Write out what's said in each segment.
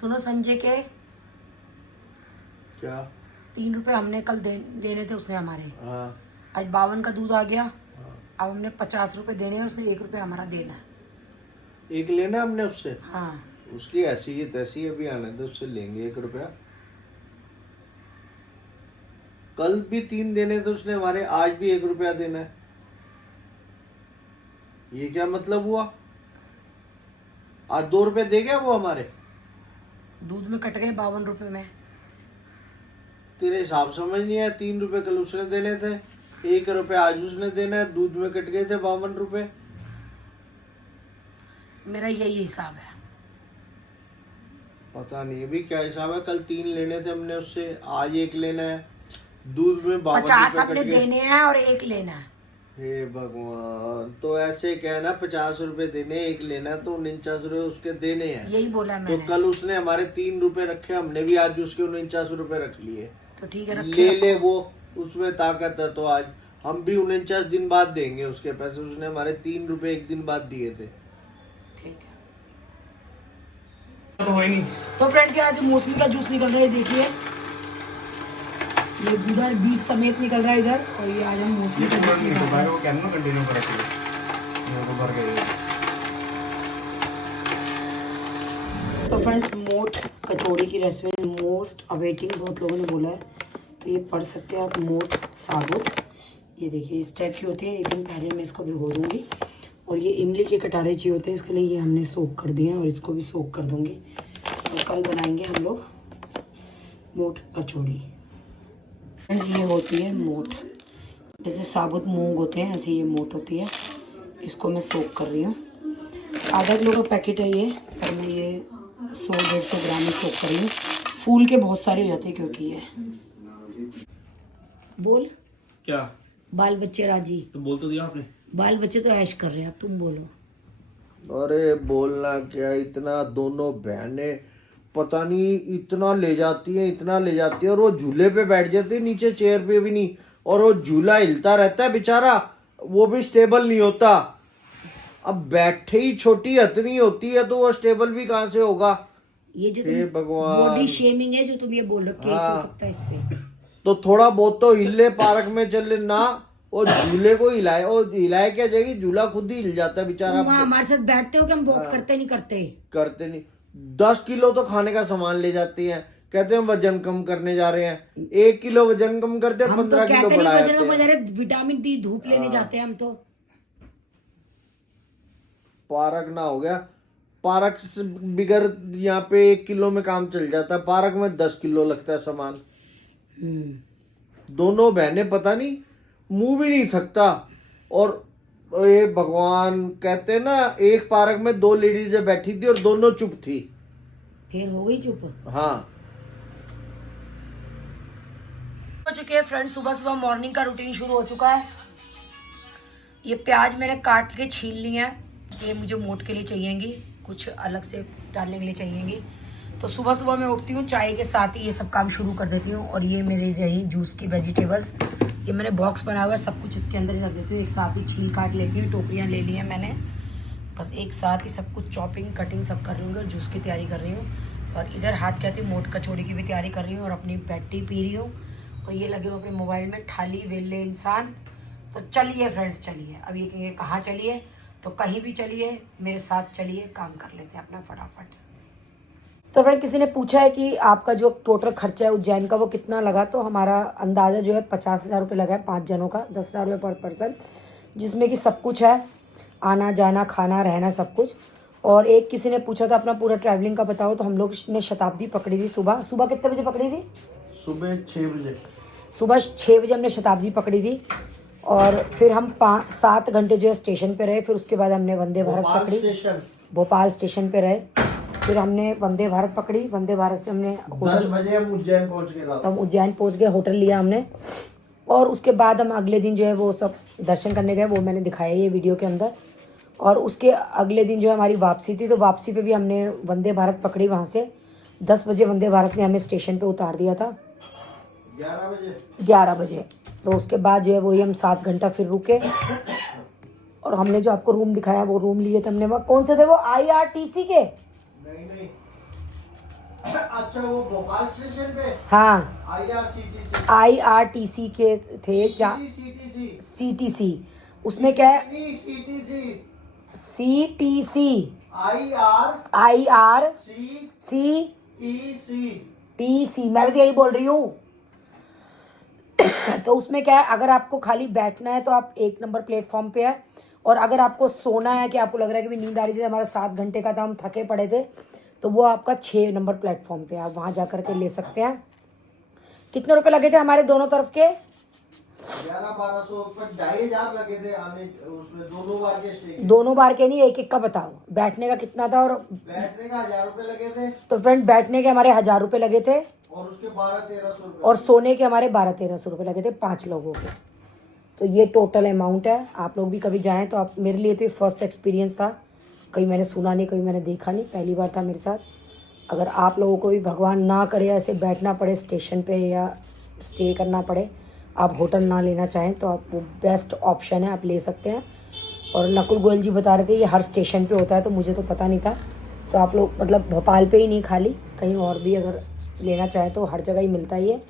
सुनो संजय के क्या 3 रुपए हमने कल देने थे उसने हमारे। हाँ आज 52 का दूध आ गया। अब हमने 50 रुपए देने हैं, उसने 1 रुपए हमारा देना है। एक लेना हमने उससे। हाँ उसकी ऐसी ही तैसी अभी आने दो, उससे लेंगे 1 रुपया। कल भी 3 देने थे उसने हमारे, आज भी 1 रुपया देना है। ये क्या मतलब हुआ? आज 2 रुपए दे गया वो हमारे। दूध में कट गए 52 रुपए में। तेरे हिसाब समझ नहीं आया। 3 रुपए कल उसने देने थे, 1 रुपया आज उसने देना है। दूध में कट गए थे 52 रुपए। मेरा यही हिसाब है। पता नहीं अभी क्या हिसाब है। कल 3 लेने थे हमने उससे, आज 1 लेना है। दूध में 52 50 रुपए हमने कट गए। देने हैं और 1 लेना है। हे भगवान, तो ऐसे कहना 50 रुपए देने, 1 लेना, तो 49 रुपए उसके देने हैं। यही बोला तो मैंने। कल उसने हमारे 3 रुपए रखे, हमने भी आज उसके 49 रुपए रख लिए। तो ठीक है, रखे ले ले, रखो। वो उसमें ताकत है। तो आज हम भी 49 दिन बाद देंगे उसके पैसे। उसने हमारे 3 रुपए 1 दिन बाद दिए थे। ठीक है। तो है नहीं। तो फ्रेंड्स आज मौसमी का जूस निकल रहा है, देखिए ये उधर बीज समेत निकल रहा है इधर, और ये आज हम मौसमी का जूस निकाल रहे हैं। वो क्या ना कंटिन्यू कर रखी है तो भर गई। तो फ्रेंड्स मोट कचौड़ी की रेसिपी मोस्ट अवेटिंग बहुत लोगों ने बोला है, तो ये पढ़ सकते हैं आप। मोट साबुत, ये देखिए इस टाइप की होती है। 1 दिन पहले मैं इसको भिगो दूंगी। और ये इमली के कटारे चाहिए होते हैं, इसके लिए ये हमने सोक कर दिए हैं, और इसको भी सोक कर दूंगी। और कल बनाएंगे हम लोग मोट कचौड़ी। फ्रेंड्स ये होती है मोट, जैसे साबुत मूंग होते हैं ऐसे ये मोट होती है। इसको मैं सोक कर रही हूँ। आधा किलो का पैकेट है ये, और मैं ये 100-150 ग्राम में सोक कर रही हूँ। फूल के बहुत सारे हो जाते हैं क्योंकि ये। बोल क्या बाल बच्चे राजी। तो बोल तो दिया आपने। बाल बच्चे तो ऐश कर रहे हैं, अब तुम बोलो। अरे बोलना क्या, इतना दोनों बहनें पता नहीं इतना ले जाती हैं, इतना ले जाती है। और वो झूले पे बैठ जाती है, नीचे चेयर पे भी नहीं। और वो झूला हिलता रहता है बेचारा, वो भी स्टेबल नहीं होता। अब बैठे ही छोटी हथनी होती है, तो वो स्टेबल भी कहाँ से होगा? ये जो हे भगवान, बॉडी शेमिंग है जो तुम ये बोल रहे हो, केस हो सकता है इस पे। तो थोड़ा बहुत तो हिले, पार्क में चले ना। वो झूले को हिलाए, वो हिलाए क्या जाएगी? झूला खुद ही हिल जाता है बेचारा। वहाँ हमारे साथ बैठते हो कि हम वॉक करते नहीं करते? करते नहीं। 10 किलो तो खाने का सामान ले जाती हैं, कहते हैं वजन कम करने जा रहे हैं। 1 किलो वजन कम करते हैं, हम तो 15 क्या किलो करें, बढ़ा वजन जाते कम हैं। जा रहे, विटामिन डी धूप लेने जाते हैं हम तो। पार्क ना हो गया, पार्क से बिगर यहाँ पे 1 किलो में काम चल जाता है, पार्क में 10 किलो लगता है सामान। दोनों बहनें पता नहीं, मुंह भी नहीं थकता। और ये भगवान, कहते हैं ना, एक पार्क में 2 लेडीजें बैठी थी और दोनों चुप थी। फिर हो गई चुप। हाँ, हो चुके हैं फ्रेंड्स, सुबह सुबह मॉर्निंग का रूटीन शुरू हो चुका है। ये प्याज मैंने काट के छील लिए हैं, ये मुझे मोट के लिए चाहिएंगी, कुछ अलग से डालने के लिए चाहिएंगी। तो सुबह सुबह मैं उठती हूँ, चाय के साथ ही ये सब काम शुरू कर देती हूँ। और ये मेरी रही जूस की वेजिटेबल्स, ये मैंने बॉक्स बना हुआ है, सब कुछ इसके अंदर ही रख देती हूँ। एक साथ ही छील काट लेती हूँ, टोकरियाँ ले ली हैं मैंने, बस एक साथ ही सब कुछ चॉपिंग कटिंग सब कर रही हूँ और जूस की तैयारी कर रही हूँ। और इधर हाथ कहती मोट कचौड़ी की भी तैयारी कर रही हूँ और अपनी बेड टी पी रही हूँ। और ये लगे हुए अपने मोबाइल में, ठाली वेले इंसान। तो चलिए फ्रेंड्स, चलिए। अब ये कहेंगे कहाँ चलिए, तो कहीं भी चलिए, मेरे साथ चलिए, काम कर लेते हैं अपना फटाफट। तो फ्रेंड किसी ने पूछा है कि आपका जो टोटल खर्चा है उज्जैन का वो कितना लगा, तो हमारा अंदाज़ा जो है 50,000 रुपये लगा है 5 जनों का, 10,000 रुपये पर पर्सन, जिसमें कि सब कुछ है, आना जाना खाना रहना सब कुछ। और एक किसी ने पूछा था अपना पूरा ट्रैवलिंग का बताओ, तो हम लोग ने शताब्दी पकड़ी थी। सुबह सुबह कितने बजे पकड़ी थी? सुबह 6 बजे। सुबह 6 बजे हमने शताब्दी पकड़ी थी। और फिर हम 7 घंटे जो है स्टेशन पे रहे। फिर उसके बाद हमने वंदे भारत पकड़ी, भोपाल स्टेशन पे रहे। फिर हमने वंदे भारत पकड़ी, वंदे भारत से हमने 10 बजे हम उज्जैन पहुंच गए। तो हम उज्जैन पहुंच गए, होटल लिया हमने। और उसके बाद हम अगले दिन जो है वो सब दर्शन करने गए, वो मैंने दिखाया ये वीडियो के अंदर। और उसके अगले दिन जो है हमारी वापसी थी, तो वापसी पे भी हमने वंदे भारत पकड़ी। वहाँ से 10 बजे वंदे भारत ने हमें स्टेशन पे उतार दिया था, 11 बजे। तो उसके बाद जो है वही हम 7 घंटा फिर रुके। और हमने जो आपको रूम दिखाया वो रूम लिए थे हमने। वहाँ कौन से थे वो? IRTC के? नहीं, अच्छा वो भोपाल स्टेशन पे हाँ IRCTC IRTC के थे जहाँ CTC CTC, उसमें क्या है CTC CTC IRCTC, मैं भी तो यही बोल रही हूँ। तो उसमें क्या है, अगर आपको खाली बैठना है तो आप 1 नंबर प्लेटफॉर्म पे है, और अगर आपको सोना है कि आपको लग रहा है कि भी नींद आ रही थी, हमारा 7 घंटे का था, हम थके पड़े थे, तो वो आपका 6 नंबर प्लेटफॉर्म पे है, आप वहाँ जा करके ले सकते हैं। कितने रुपए लगे थे हमारे दोनों तरफ के? 1100-1200 ऊपर 2500 लगे थे आने उसमें दोनों बार के स्टे। दोनों बार के नहीं, एक एक का बताओ। बैठने का कितना था? और बैठने का 1000 रुपए लगे थे तो फ्रेंड बैठने के हमारे 1000 रुपए लगे थे, और उसके 1200-1300 रुपए और सोने के हमारे 1200-1300 रुपये लगे थे 5 लोगों के। तो ये टोटल अमाउंट है। आप लोग भी कभी जाएं तो आप, मेरे लिए तो फर्स्ट एक्सपीरियंस था, कहीं मैंने सुना नहीं, कहीं मैंने देखा नहीं, पहली बार था मेरे साथ। अगर आप लोगों को भी भगवान ना करे ऐसे बैठना पड़े स्टेशन पे या स्टे करना पड़े, आप होटल ना लेना चाहें तो आप, वो बेस्ट ऑप्शन है, आप ले सकते हैं। और नकुल गोयल जी बता रहे थे ये हर स्टेशन पे होता है, तो मुझे तो पता नहीं था। तो आप लोग मतलब भोपाल पे ही नहीं, खाली कहीं और भी अगर लेना चाहें तो हर जगह ही मिलता ही है,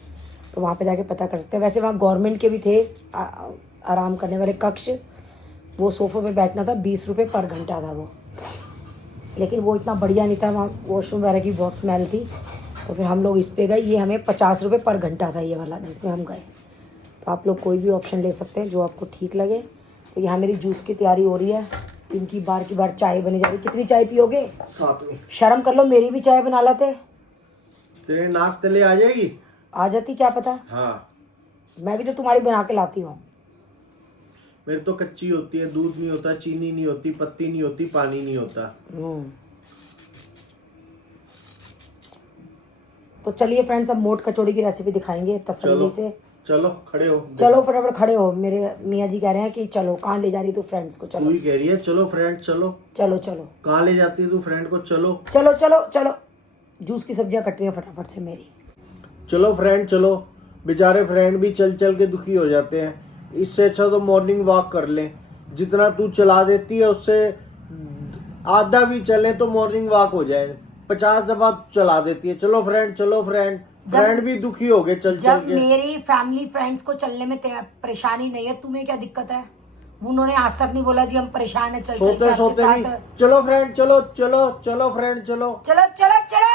तो वहाँ पे जाके पता कर सकते हैं। वैसे वहाँ गवर्नमेंट के भी थे आराम करने वाले कक्ष, वो सोफे पे बैठना था, 20 रुपये पर घंटा था वो, लेकिन वो इतना बढ़िया नहीं था, वहाँ वॉशरूम वगैरह की बहुत स्मेल थी। तो फिर हम लोग इस पे गए, ये हमें 50 रुपये पर घंटा था ये वाला जिसमें हम गए। तो आप लोग कोई भी ऑप्शन ले सकते हैं जो आपको ठीक लगे। तो यहाँ मेरी जूस की तैयारी हो रही है, इनकी बार की बार चाय बनी जा रही। कितनी चाय पियोगे? 7 में शर्म कर लो, मेरी भी चाय बना लाते। तेरे नाक तले आ जाएगी। आ जाती, क्या पता, हाँ मैं भी तो तुम्हारी बना के लाती हूँ। मेरी तो कच्ची होती है, दूध नहीं होता, चीनी नहीं होती, पत्ती नहीं होती, पानी नहीं होता। तो चलिए फ्रेंड्स, अब मोट कचौड़ी की रेसिपी दिखाएंगे तसल्ली से। चलो खड़े हो, चलो फटाफट खड़े हो, मेरे मियाँ जी कह रहे हैं कि चलो। कहाँ ले जा रही तू फ्रेंड्स को? तू चलो ही कह रही है चलो फ्रेंड चलो। चलो चलो कहाँ ले जाती है तू फ्रेंड को? चलो चलो चलो चलो। जूस की सब्जियां कट रही हैं फटाफट से मेरी। चलो फ्रेंड चलो। बेचारे फ्रेंड भी चल चल के दुखी हो जाते हैं, इससे अच्छा तो मॉर्निंग वॉक कर लें। जितना तू चला देती है उससे आधा भी चले तो मॉर्निंग वॉक हो जाए। 50 दफा चला देती है। चलो फ्रेंड चलो फ्रेंड। फ्रेंड भी दुखी हो गए चल चल जब के। मेरी फैमिली फ्रेंड्स को चलने में परेशानी नहीं है, तुम्हें क्या दिक्कत है? उन्होंने आज तक नहीं बोला जी हम परेशान है, चल चल के सोते आपके सोते भी साथ। चलो फ्रेंड चलो चलो चलो फ्रेंड चलो। चलो चलो चलो।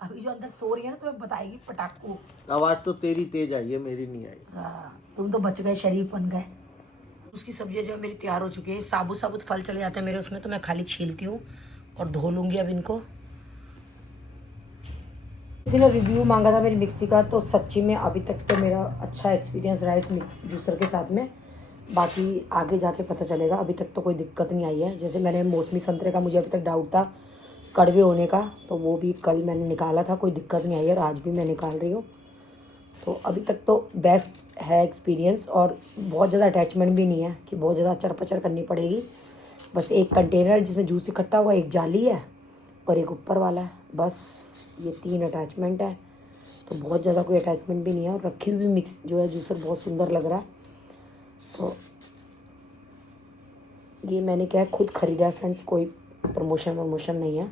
अभी जो अंदर सो रही है ना, तुम्हें बताएगी पटाखू। आवाज तो तेरी तेज आई है, मेरी नहीं आई। हाँ, तुम तो बच गए, शरीफ बन गए। उसकी सब्जियां जो है मेरी तैयार हो चुकी है। साबुत साबुत फल चले जाते हैं मेरे उसमें, तो मैं खाली छीलती हूँ और धो लूँगी अब इनको। किसी ने रिव्यू मांगा था मेरी मिक्सी का, तो सच्ची में अभी तक तो मेरा अच्छा एक्सपीरियंस रहा है इस जूसर के साथ में। बाकी आगे जाके पता चलेगा, अभी तक तो कोई दिक्कत नहीं आई है। जैसे मैंने मौसमी संतरे का मुझे अभी तक डाउट था कड़वे होने का, तो वो भी कल मैंने निकाला था, कोई दिक्कत नहीं आई है, आज भी मैं निकाल रही हूँ। तो अभी तक तो बेस्ट है एक्सपीरियंस, और बहुत ज़्यादा अटैचमेंट भी नहीं है कि बहुत ज़्यादा अचर पचर करनी पड़ेगी। बस एक कंटेनर है जिसमें जूस इकट्ठा हुआ, एक जाली है और एक ऊपर वाला है, बस ये 3 अटैचमेंट है। तो बहुत ज़्यादा कोई अटैचमेंट भी नहीं है, और रखी हुई मिक्स जो है जूसर बहुत सुंदर लग रहा है। तो ये मैंने क्या है खुद ख़रीदा है फ्रेंड्स, कोई प्रमोशन नहीं है।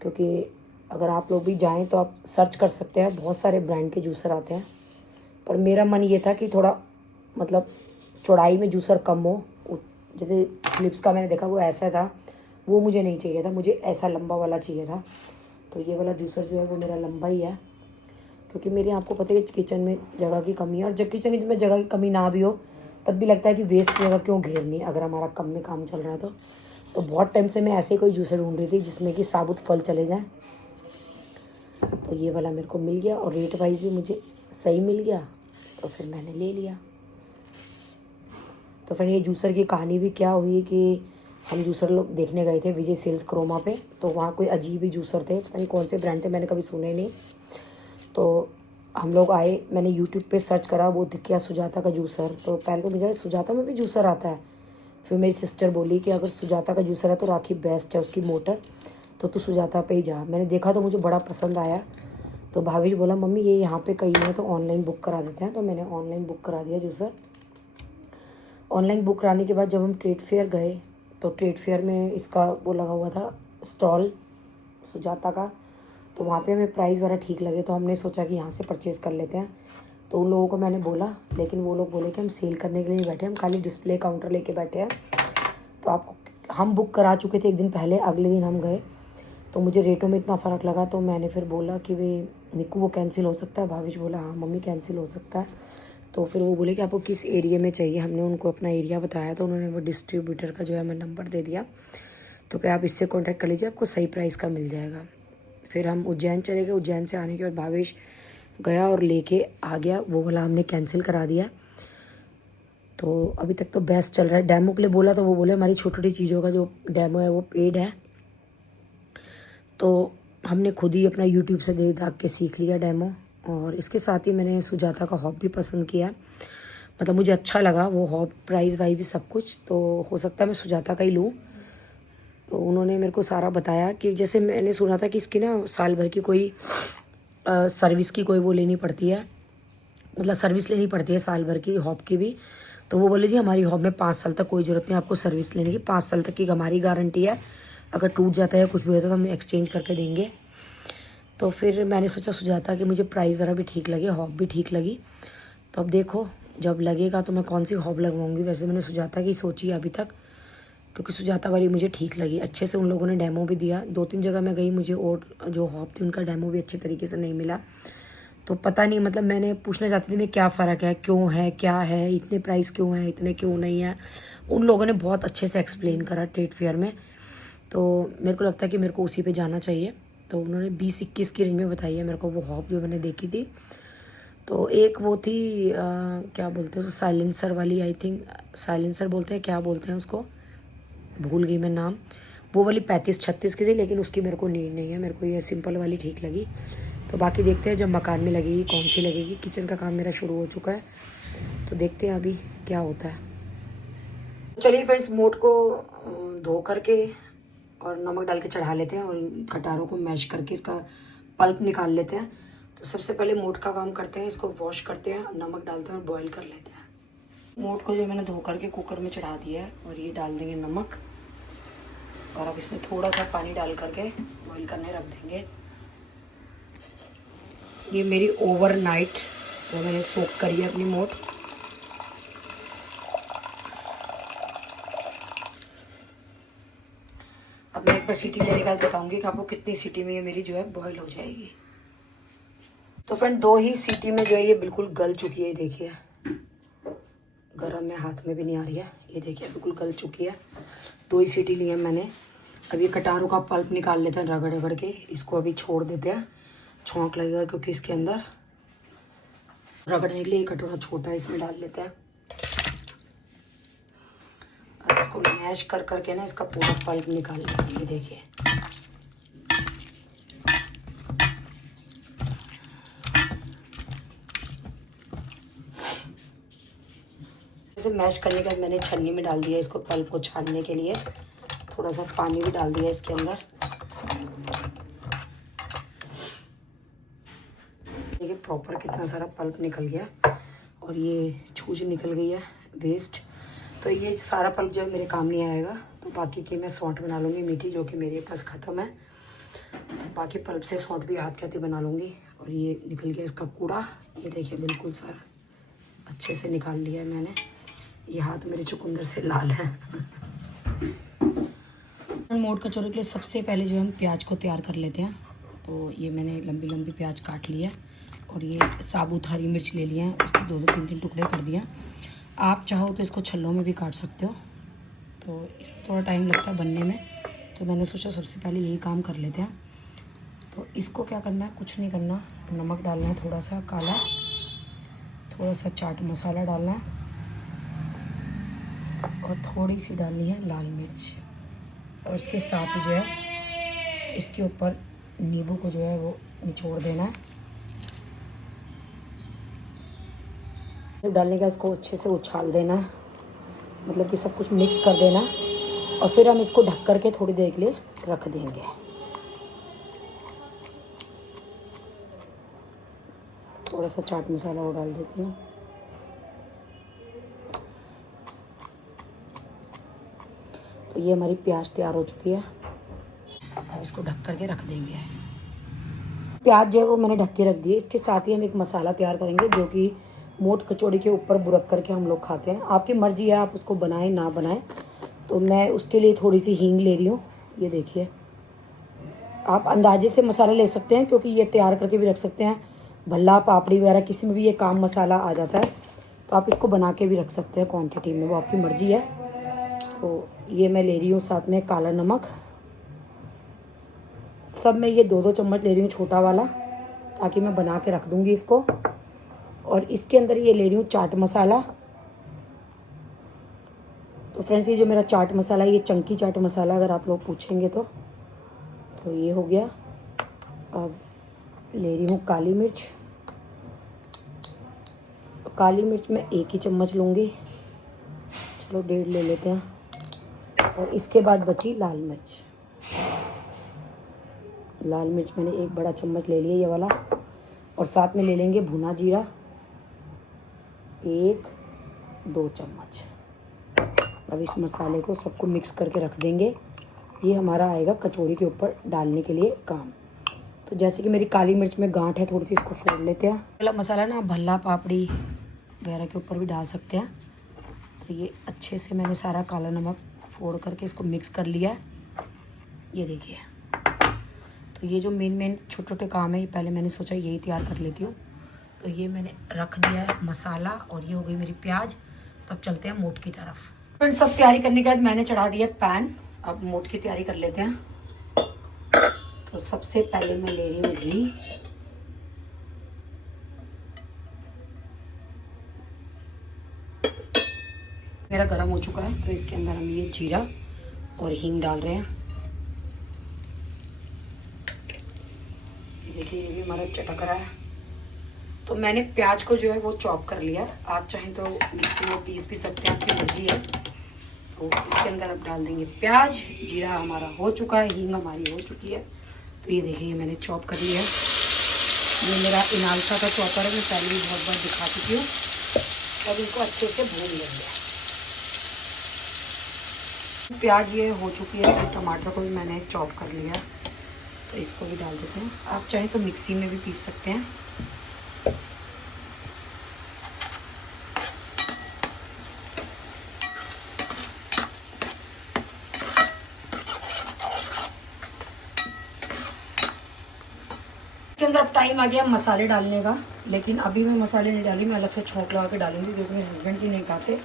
क्योंकि अगर आप लोग भी जाएं तो आप सर्च कर सकते हैं, बहुत सारे ब्रांड के जूसर आते हैं। पर मेरा मन ये था कि थोड़ा मतलब चौड़ाई में जूसर कम हो। जैसे फिलिप्स का मैंने देखा वो ऐसा था, वो मुझे नहीं चाहिए था, मुझे ऐसा लंबा वाला चाहिए था। तो ये वाला जूसर जो है वो मेरा लंबा ही है, क्योंकि मेरे आपको पता है कि किचन में जगह की कमी है। और जब किचन में जगह की कमी ना भी हो तब भी लगता है कि वेस्ट जगह क्यों घेरनी है, अगर हमारा कम में काम चल रहा है तो बहुत टाइम से मैं ऐसे कोई जूसर ढूंढ रही थी जिसमें कि साबुत फल चले जाएँ। तो ये वाला मेरे को मिल गया, और रेट वाइज भी मुझे सही मिल गया, तो फिर मैंने ले लिया। तो फिर ये जूसर की कहानी भी क्या हुई कि हम जूसर लोग देखने गए थे विजय सेल्स क्रोमा पे, तो वहाँ कोई अजीब ही जूसर थे, पता नहीं कौन से ब्रांड थे, मैंने कभी सुने नहीं। तो हम लोग आए, मैंने यूट्यूब पे सर्च करा, वो दिख गया सुजाता का जूसर। तो पहले तो मुझे सुजाता में भी जूसर आता है। फिर मेरी सिस्टर बोली कि अगर सुजाता का जूसर है तो राखी बेस्ट है, उसकी मोटर, तो तू सुजाता पे ही जा। मैंने देखा तो मुझे बड़ा पसंद आया। तो भावेश बोला मम्मी ये यहाँ पे कहीं है तो ऑनलाइन बुक करा देते हैं, तो मैंने ऑनलाइन बुक करा दिया जूसर। ऑनलाइन बुक कराने के बाद जब हम ट्रेड फेयर गए, तो ट्रेड फेयर में इसका वो लगा हुआ था स्टॉल, सुजाता का, तो वहाँ पे हमें प्राइस वगैरह ठीक लगे तो हमने सोचा कि यहाँ से परचेज़ कर लेते हैं। तो उन लोगों को मैंने बोला, लेकिन वो लोग बोले कि हम सेल करने के लिए नहीं बैठे, हम खाली डिस्प्ले काउंटर लेके बैठे हैं। तो आपको हम बुक करा चुके थे एक दिन पहले, अगले दिन हम गए तो मुझे रेटों में इतना फ़र्क लगा तो मैंने फिर बोला कि भाई निक्कू वो कैंसिल हो सकता है। भाविश बोला हाँ मम्मी कैंसिल हो सकता है। तो फिर वो बोले कि आपको किस एरिया में चाहिए, हमने उनको अपना एरिया बताया तो उन्होंने वो डिस्ट्रीब्यूटर का जो है हमें नंबर दे दिया। तो क्या आप इससे कॉन्टैक्ट कर लीजिए, आपको सही प्राइस का मिल जाएगा। फिर हम उज्जैन चले गए। उज्जैन से आने के बाद भावेश गया और लेके आ गया, वो वाला हमने कैंसिल करा दिया। तो अभी तक तो बेस्ट चल रहा है। डेमो के लिए बोला तो वो बोले हमारी छोटी छोटी चीज़ों का जो डेमो है वो पेड है। तो हमने खुद ही अपना यूट्यूब से देख दाख के सीख लिया डेमो। और इसके साथ ही मैंने सुजाता का हॉब भी पसंद किया, मतलब मुझे अच्छा लगा वो हॉब, प्राइस वाइज भी सब कुछ। तो हो सकता है मैं सुजाता का ही लूँ। तो उन्होंने मेरे को सारा बताया कि जैसे मैंने सुना था कि इसकी ना साल भर की कोई सर्विस की कोई वो लेनी पड़ती है, मतलब सर्विस लेनी पड़ती है साल भर की हॉब की भी। तो वो बोले जी हमारी हॉब में 5 साल तक कोई ज़रूरत नहीं आपको सर्विस लेने की, 5 साल तक की हमारी गारंटी है, अगर टूट जाता है कुछ भी होता है तो हम एक्सचेंज करके देंगे। तो फिर मैंने सोचा सुजाता कि मुझे प्राइस वगैरह भी ठीक लगे, हॉब भी ठीक लगी। तो अब देखो जब लगेगा तो मैं कौन सी हॉब लगवाऊंगी। वैसे मैंने सुजाता की सोची अभी तक, क्योंकि सुजाता वाली मुझे ठीक लगी, अच्छे से उन लोगों ने डेमो भी दिया। 2-3 जगह मैं गई, मुझे और जो हॉब थी उनका डेमो भी अच्छे तरीके से नहीं मिला। तो पता नहीं, मतलब मैंने पूछना चाहती थी मैं क्या फ़र्क है, क्यों है, क्या है, इतने प्राइस क्यों है, इतने क्यों नहीं है। उन लोगों ने बहुत अच्छे से एक्सप्लेन करा ट्रेड फेयर में। तो मेरे को लगता है कि मेरे को उसी पे जाना चाहिए। तो उन्होंने 20-21 की रेंज में बताई है मेरे को वो हॉब जो मैंने देखी थी। तो एक वो थी क्या बोलते हैं उसको, साइलेंसर वाली, आई थिंक साइलेंसर बोलते हैं, क्या बोलते हैं उसको, भूल गई मैं नाम। वो वाली 35-36 की थी, लेकिन उसकी मेरे को नीड नहीं है, मेरे को ये सिंपल वाली ठीक लगी। तो बाकी देखते हैं जब मकान में लगेगी कौन सी लगेगी। किचन का काम मेरा शुरू हो चुका है, तो देखते हैं अभी क्या होता है। चलिए फ्रेंड्स, मोट को धो करके और नमक डाल के चढ़ा लेते हैं और कटारों को मैश करके इसका पल्प निकाल लेते हैं। तो सबसे पहले मोट का काम करते हैं, इसको वॉश करते हैं, नमक डालते हैं और बॉईल कर लेते हैं। मोट को जो मैंने धो करके कुकर में चढ़ा दिया है और ये डाल देंगे नमक, और अब इसमें थोड़ा सा पानी डाल करके बॉईल करने रख देंगे। ये मेरी ओवरनाइट जो मैंने सोक करी है अपनी मोट। अब मैं एक बार सीटी लेने का बताऊंगी कि आपको कितनी सीटी में ये मेरी जो है बॉईल हो जाएगी। तो फ्रेंड 2 ही सीटी में जो है ये बिल्कुल गल चुकी है, देखिए गरम है, हाथ में भी नहीं आ रही है, ये देखिए बिल्कुल गल चुकी है। 2 ही सीटी ली है मैंने। अब ये कटारों का पल्प निकाल लेते हैं रगड़ रगड़ के, इसको अभी छोड़ देते हैं, छौंक लगेगा क्योंकि इसके अंदर रगड़ने के लिए एक कटोरा छोटा है, इसमें डाल लेते हैं। अब इसको मैश कर करके ना इसका पूरा पल्प निकाल लेते हैं, ये देखिए। इसे मैश करने के बाद मैंने छन्नी में डाल दिया इसको पल्प को छानने के लिए, थोड़ा सा पानी भी डाल दिया इसके अंदर। देखिए प्रॉपर कितना सारा पल्प निकल गया और ये छूज निकल गई है वेस्ट। तो ये सारा पल्प जो है मेरे काम नहीं आएगा, तो बाकी की मैं सौंठ बना लूँगी मीठी, जो कि मेरे पास ख़त्म है। तो बाकी पल्प से सौंठ भी हाथ के हाथ बना लूँगी। और ये निकल गया इसका कूड़ा, ये देखिए बिल्कुल सारा अच्छे से निकाल लिया है मैंने। ये हाथ मेरे चुकंदर से लाल है। मोट कचौरी के लिए सबसे पहले जो हम प्याज को तैयार कर लेते हैं। तो ये मैंने लंबी लंबी प्याज काट लिया और ये साबुत हरी मिर्च ले लिया है, उसके 2-2 3-3 टुकड़े कर दिया। आप चाहो तो इसको छल्लों में भी काट सकते हो, तो इसमें थोड़ा टाइम लगता है बनने में, तो मैंने सोचा सबसे पहले यही काम कर लेते हैं। तो इसको क्या करना है, कुछ नहीं करना, नमक डालना है थोड़ा सा काला, थोड़ा सा चाट मसाला डालना है और थोड़ी सी डालनी है लाल मिर्च। और इसके साथ जो है इसके ऊपर नींबू को जो है वो निचोड़ देना है। डालने का इसको अच्छे से उछाल देना है, मतलब कि सब कुछ मिक्स कर देना, और फिर हम इसको ढक करके थोड़ी देर के लिए रख देंगे। थोड़ा सा चाट मसाला और डाल देती हूँ। तो ये हमारी प्याज तैयार हो चुकी है। अब इसको ढक करके रख देंगे। प्याज जो है वो मैंने ढक के रख दिए। इसके साथ ही हम एक मसाला तैयार करेंगे जो कि मोट कचौड़ी के ऊपर बुरक करके हम लोग खाते हैं। आपकी मर्जी है, आप उसको बनाएं ना बनाएं। तो मैं उसके लिए थोड़ी सी हींग ले रही हूँ। ये देखिए, आप अंदाजे से मसाला ले सकते हैं क्योंकि ये तैयार करके भी रख सकते हैं। भल्ला पापड़ी वगैरह किसी में भी ये काम मसाला आ जाता है, तो आप इसको बना के भी रख सकते हैं क्वांटिटी में, वो आपकी मर्जी है। तो ये मैं ले रही हूँ साथ में काला नमक। सब में ये 2-2 चम्मच ले रही हूँ, छोटा वाला, ताकि मैं बना के रख दूँगी इसको। और इसके अंदर ये ले रही हूँ चाट मसाला। तो फ्रेंड्स, ये जो मेरा चाट मसाला है, ये चंकी चाट मसाला अगर आप लोग पूछेंगे तो ये हो गया। अब ले रही हूँ काली मिर्च। काली मिर्च मैं 1 ही चम्मच लूँगी, चलो 1.5 ले लेते हैं। और इसके बाद बची लाल मिर्च। लाल मिर्च मैंने 1 बड़ा चम्मच ले लिया, ये वाला। और साथ में ले लेंगे भुना जीरा 1-2 चम्मच। अब इस मसाले को सबको मिक्स करके रख देंगे। ये हमारा आएगा कचौड़ी के ऊपर डालने के लिए काम। तो जैसे कि मेरी काली मिर्च में गांठ है थोड़ी सी, इसको फोड़ लेते हैं। पहला मसाला ना भल्ला पापड़ी वगैरह के ऊपर भी डाल सकते हैं। तो ये अच्छे से मैंने सारा काला नमक फोड़ करके इसको मिक्स कर लिया है। ये देखिए, तो ये जो मेन छोटे छोटे काम है, ये पहले मैंने सोचा यही तैयार कर लेती हूँ। तो ये मैंने रख दिया है मसाला, और ये हो गई मेरी प्याज। तो अब चलते हैं मोट की तरफ। फ्रेंड्स, सब तैयारी करने के बाद मैंने चढ़ा दिया पैन। अब मोट की तैयारी कर लेते हैं। तो सबसे पहले मैं ले रही हूँ घी। मेरा गरम हो चुका है, तो इसके अंदर हम ये जीरा और हींग डाल रहे हैं। देखिए, ये भी हमारा चटक रहा है। तो मैंने प्याज को जो है वो चॉप कर लिया। आप चाहें तो मिक्सी में पीस भी सकते हैं, आपकी मर्जी है। तो इसके अंदर अब डाल देंगे प्याज। जीरा हमारा हो चुका है, हींग हमारी हो चुकी है। तो ये देखिए, ये मैंने चॉप कर लिया है। ये मेरा इनालसा का चॉपर है, मैं पहले भी बहुत बार दिखा चुकी हूँ। अब इनको अच्छे से भून लेंगे। प्याज ये हो चुकी है। तो टमाटर को भी मैंने चॉप कर लिया, तो इसको भी डाल देते हैं। आप चाहें तो मिक्सी में भी पीस सकते हैं। इसके अंदर अब टाइम आ गया मसाले डालने का, लेकिन अभी मैं मसाले नहीं डाली, मैं अलग से छौंक लगा के डालूंगी क्योंकि मेरे हस्बैंड जी नहीं खाते।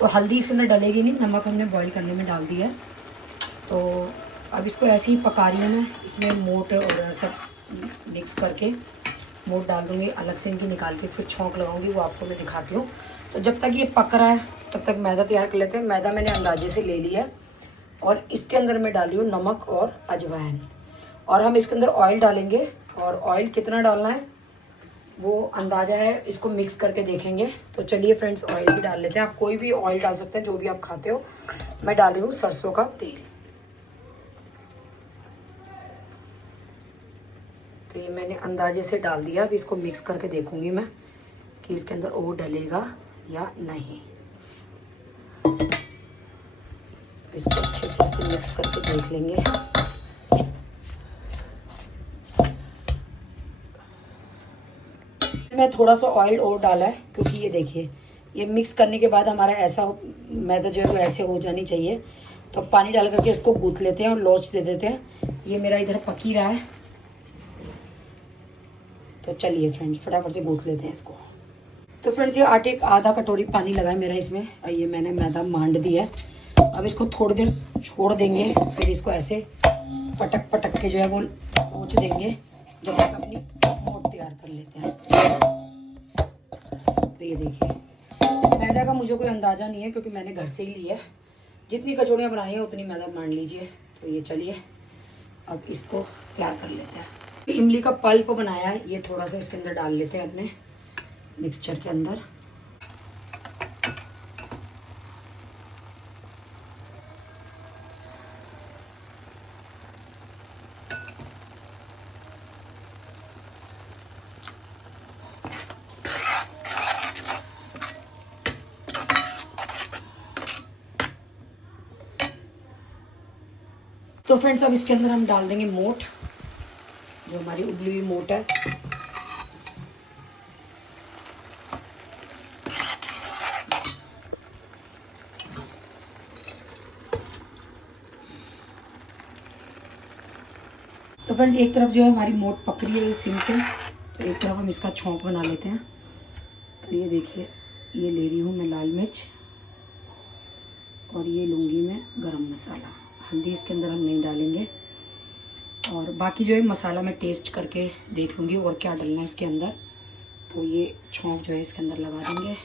तो हल्दी इसके अंदर डलेगी नहीं, नमक हमने बॉईल करने में डाल दिया है। तो अब इसको ऐसे ही पका रही हूँ मैं। इसमें मोट और सब मिक्स करके मोट डाल दूँगी, अलग से इनकी निकाल के फिर छौंक लगाऊंगी, वो आपको मैं दिखाती हूँ। तो जब तक ये पक रहा है तब तक मैदा तैयार कर लेते हैं। मैदा मैंने अंदाजे से ले लिया है, और इसके अंदर मैं डाली हूँ नमक और अजवाइन। और हम इसके अंदर ऑयल डालेंगे, और ऑयल कितना डालना है वो अंदाज़ा है, इसको मिक्स करके देखेंगे। तो चलिए फ्रेंड्स, ऑयल भी डाल लेते हैं। आप कोई भी ऑयल डाल सकते हैं, जो भी आप खाते हो। मैं डाल रही हूँ सरसों का तेल। तो ये मैंने अंदाजे से डाल दिया। अब इसको मिक्स करके देखूंगी मैं कि इसके अंदर और डलेगा या नहीं। तो इसको अच्छे से ऐसे मिक्स करके देख लेंगे। मैं थोड़ा सा ऑयल और डाला है क्योंकि ये देखिए, ये मिक्स करने के बाद हमारा ऐसा मैदा जो है वो ऐसे हो जानी चाहिए। तो पानी डाल करके इसको गूंथ लेते हैं और लौच दे देते हैं। ये मेरा इधर पक ही रहा है, तो चलिए फ्रेंड्स फटाफट से गूंथ लेते हैं इसको। तो फ्रेंड्स, ये आटे का आधा कटोरी पानी लगा है मेरा इसमें, और ये मैंने मैदा मांड दिया है। अब इसको थोड़ी देर छोड़ देंगे, फिर इसको ऐसे पटक पटक के जो है वो पोंछ देंगे, जब तक अपनी मोट तैयार कर लेते हैं। तो ये देखिए, मैदा का मुझे कोई अंदाज़ा नहीं है क्योंकि मैंने घर से ही लिया है। जितनी कचौड़ियाँ बनानी है उतनी मैदा मान लीजिए। तो ये चलिए अब इसको तैयार कर लेते हैं। इमली का पल्प बनाया है, ये थोड़ा सा इसके अंदर डाल लेते हैं अपने मिक्सचर के अंदर। तो फ्रेंड्स अब इसके अंदर हम डाल देंगे मोट, जो हमारी उबली हुई मोट है। तो फ्रेंड्स एक तरफ जो है हमारी मोट पक रही है सिम पे, तो एक तरफ हम इसका छौंक बना लेते हैं। तो ये देखिए, ये ले रही हूँ मैं लाल मिर्च, और ये लूँगी मैं गरम मसाला। हल्दी इसके अंदर हम नहीं डालेंगे, और बाकी जो है मसाला मैं टेस्ट करके देख लूँगी और क्या डालना है इसके अंदर। तो ये छौंक जो है इसके अंदर लगा देंगे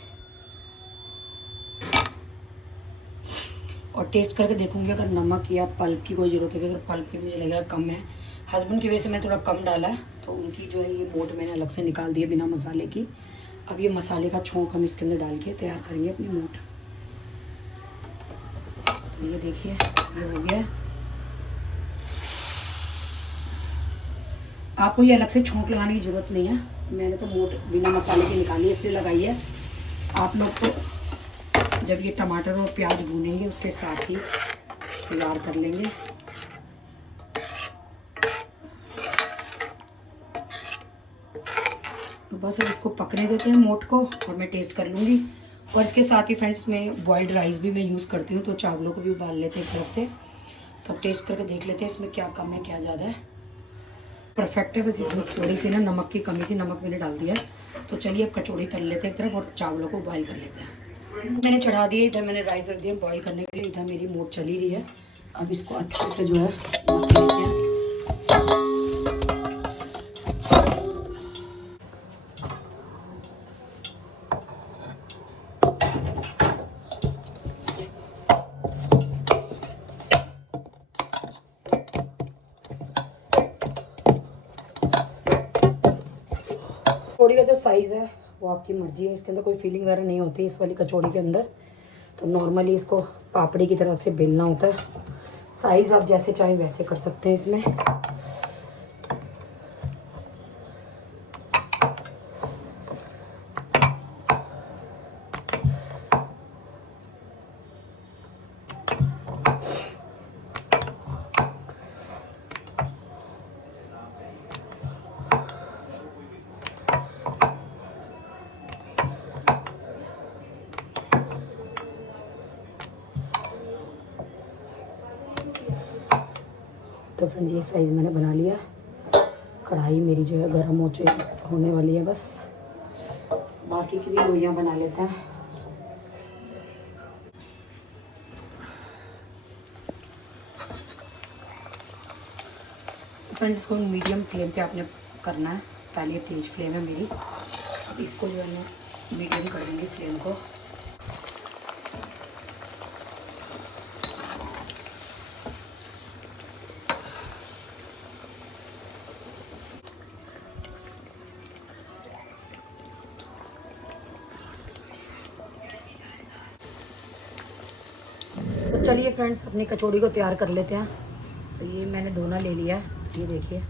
और टेस्ट करके देखूँगी अगर नमक या पल्प की कोई ज़रूरत है। अगर पल्प की मुझे लगेगा कम है, हस्बैंड की वजह से मैं थोड़ा कम डाला है, तो उनकी जो है ये मोट मैंने अलग से निकाल दी है बिना मसाले की। अब ये मसाले का छौंक हम इसके अंदर डाल के तैयार करेंगे अपनी मोट। तो ये देखिए, ये हो गया। आपको ये अलग से छौंक लगाने की ज़रूरत नहीं है, मैंने तो मोट बिना मसाले की निकाली इसलिए लगाई है। आप लोग को जब ये टमाटर और प्याज भूनेंगे उसके साथ ही तैयार कर लेंगे। तो बस अब इसको पकने देते हैं मोट को, और मैं टेस्ट कर लूँगी। और इसके साथ ही फ्रेंड्स मैं बॉइल्ड राइस भी मैं यूज़ करती हूँ, तो चावलों को भी उबाल लेते हैं एक तरफ से। तो अब टेस्ट करके देख लेते हैं इसमें क्या कम है क्या ज़्यादा है। परफेक्ट है, बस इसमें थोड़ी सी ना नमक की कमी थी, नमक मैंने डाल दिया। तो चलिए अब कचौड़ी तल लेते हैं एक तरफ, और चावलों को बॉयल कर लेते हैं। मैंने चढ़ा दिया, इधर मैंने राइस रख दिया बॉयल करने के लिए, इधर मेरी मोट चली रही है। अब इसको अच्छे से जो है मख लेते हैं। कचौड़ी का जो साइज़ है वो आपकी मर्जी है, इसके अंदर कोई फीलिंग वगैरह नहीं होती इस वाली कचौड़ी के अंदर। तो नॉर्मली इसको पापड़ी की तरह से बेलना होता है। साइज़ आप जैसे चाहें वैसे कर सकते हैं इसमें। तो फ्रेंड्स ये साइज़ मैंने बना लिया। कढ़ाई मेरी जो है गर्म होने वाली है, बस बाकी की भी लोइयाँ बना लेते हैं। फ्रेंड्स इसको मीडियम फ्लेम पे आपने करना है, पहले तेज़ फ्लेम है मेरी। अब इसको जो है मीडियम कर देंगे फ्लेम को। तो चलिए फ्रेंड्स अपनी कचौड़ी को तैयार कर लेते हैं। तो ये मैंने दोना ले लिया है, ये देखिए।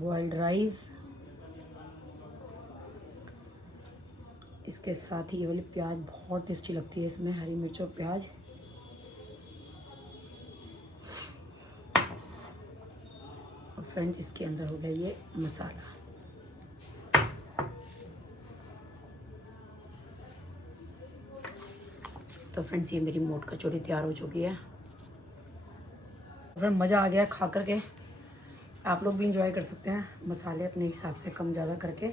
बॉइल्ड राइस, इसके साथ ही ये वाली प्याज बहुत टेस्टी लगती है, इसमें हरी मिर्च और प्याज। और फ्रेंड्स इसके अंदर हो गया ये मसाला। तो फ्रेंड्स ये मेरी मोट कचौड़ी तैयार हो चुकी है। फ्रेंड मज़ा आ गया खा करके, आप लोग भी इंजॉय कर सकते हैं, मसाले अपने हिसाब से कम ज़्यादा करके।